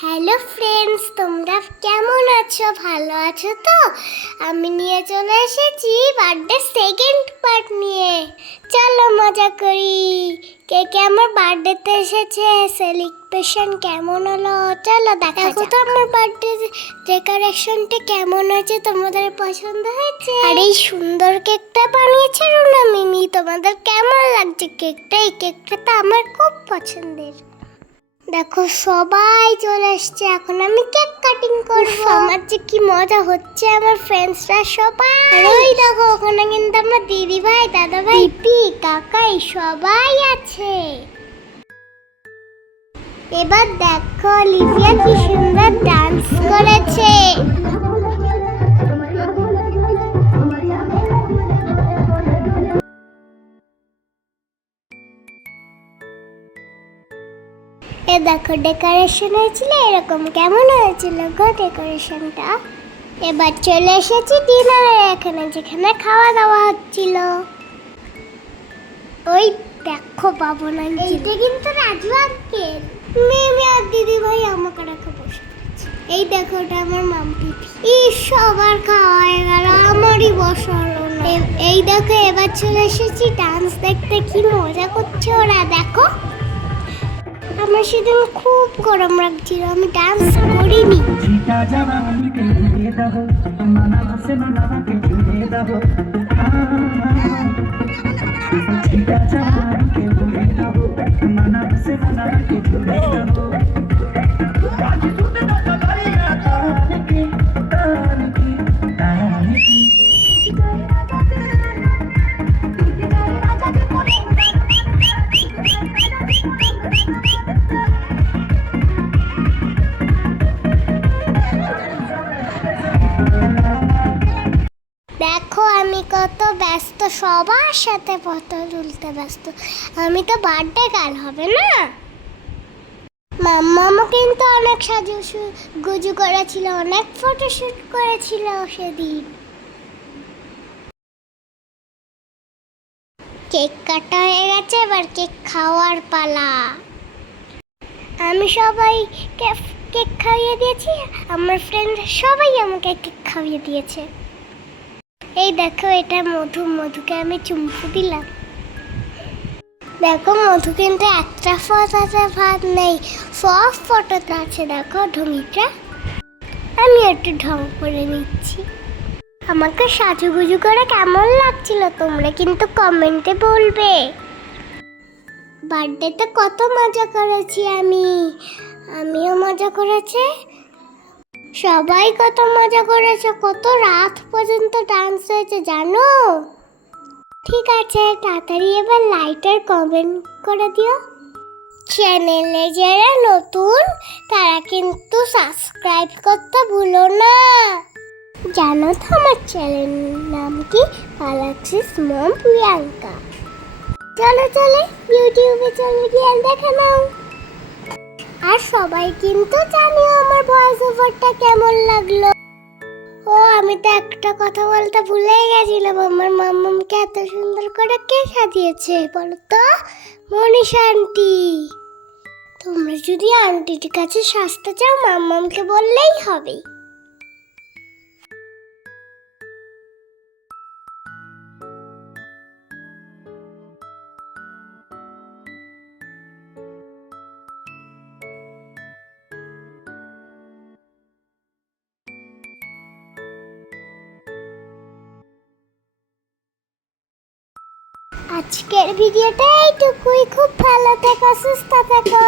Hello friends, তোমরা কেমন আছো? ভালো আছো তো? আমি নিয়ে চলে এসেছি বার্থডে সেকেন্ড পার্ট নিয়ে। চলো মজা করি। কে কে আমার বার্থডেতে এসেছে, সেলিব্রেশন কেমন হলো চলো দেখো তো আমার বার্থডে ডেকোরেশনটা কেমন হয়েছে। তোমাদের পছন্দ হয়েছে? আর এই সুন্দর কেকটা বানিয়েছে রুনা মিমি। তোমাদের কেমন লাগছে কেকটা? এই কেকটা তো আমার খুব পছন্দের। দেখো সবাই চলে এসছে, এখন আমি কেক কাটিং করব। আমার যে কি মজা হচ্ছে, আমার ফ্রেন্ডসরা সবাই। ওই দেখো ওখানে কিন্তু আমার দিদি ভাই, দাদা ভাই, পিপি, কাকাই সবাই আছে। এবার দেখো লিভিয়া কি সুন্দর ডান্স করেছে। এ দেখো ডেকোরেশন হয়েছিল এরকম। কেমন হয়েছিল গো ডেকোরেশনটা? এবার চলে এসেছি ডিনারে, এখানে যেখানে খাওয়া দাওয়া হচ্ছিল। ওই দেখো বাবু না, এইটা কিন্তু রাজু আঙ্কেল। মিমি আর দিদি ভাই আমাকে রেখে বসে আছে। এই দেখো ওটা আমার মাম্পি। সবার খাওয়া হয়ে গেল, আমারই বসা হলো না। এই দেখো এবার চলে এসেছি ডান্স দেখতে। কি মজা করছে ওরা, দেখো। আমার সেদিন খুব গরম লাগছিল, আমি ডান্স করিনি। দেখো আমি কত ব্যস্ত, সবার সাথে ফটো তুলতে ব্যস্ত। আমি তো বার্থডে গার্ল, হবে না? মাম্মামও কিন্তু অনেক গুজু করেছিল, অনেক ফটোশুট করেছিল সেদিন। কেক কাটা হয়ে গেছে, এবার কেক খাওয়ার পালা। আমি সবাইকে কেক খাইয়ে দিয়েছি, আমার ফ্রেন্ড সবাই আমাকে কেক খাইয়ে দিয়েছে। এই দেখো এটা মধু, মধুকে আমি চুমু দিলাম। দেখো মধু কিন্তু একটা ফটোতে ভাত নেই, সব ফটোতে আছে। দেখো ঢঙ্গিটা আমি একটু ঢং করে নিচ্ছি। আমাকে সাজুগুজু করে কেমন লাগছিল তোমরা কিন্তু কমেন্টে বলবে। বার্থডেতে কত মজা করেছি আমিও মজা করেছে, সবাই কত মজা করেছে, কত রাত পর্যন্ত ডান্স হয়েছে জানো। ঠিক আছে তাড়াতাড়ি এবার লাইক আর কমেন্ট করে দিও। চ্যানেলে যারা নতুন তারা কিন্তু সাবস্ক্রাইব করতে ভুলো না। জানো তো আমার চ্যানেল নাম কি? আলেক্সিস মম প্রিয়াঙ্কা। চলো চলে ইউটিউবে চলে গিয়ে দেখে নাও। আর সবাই কিন্তু জানিও আমার ভয়েস ওভারটা কেমন লাগলো। ও আমি তো একটা কথা বলতে ভুলেই গেছিলাম, আমার মাম্মামকে এত সুন্দর করে কে সাজিয়েছে বলো তো? মনীষা আন্টি। তোমরা যদি আন্টির কাছে সাজতে চাও মাম্মামকে বললেই হবে। আজকের ভিডিওটা এইটুকুই। খুব ভালো থেকো, সুস্থ থেকো।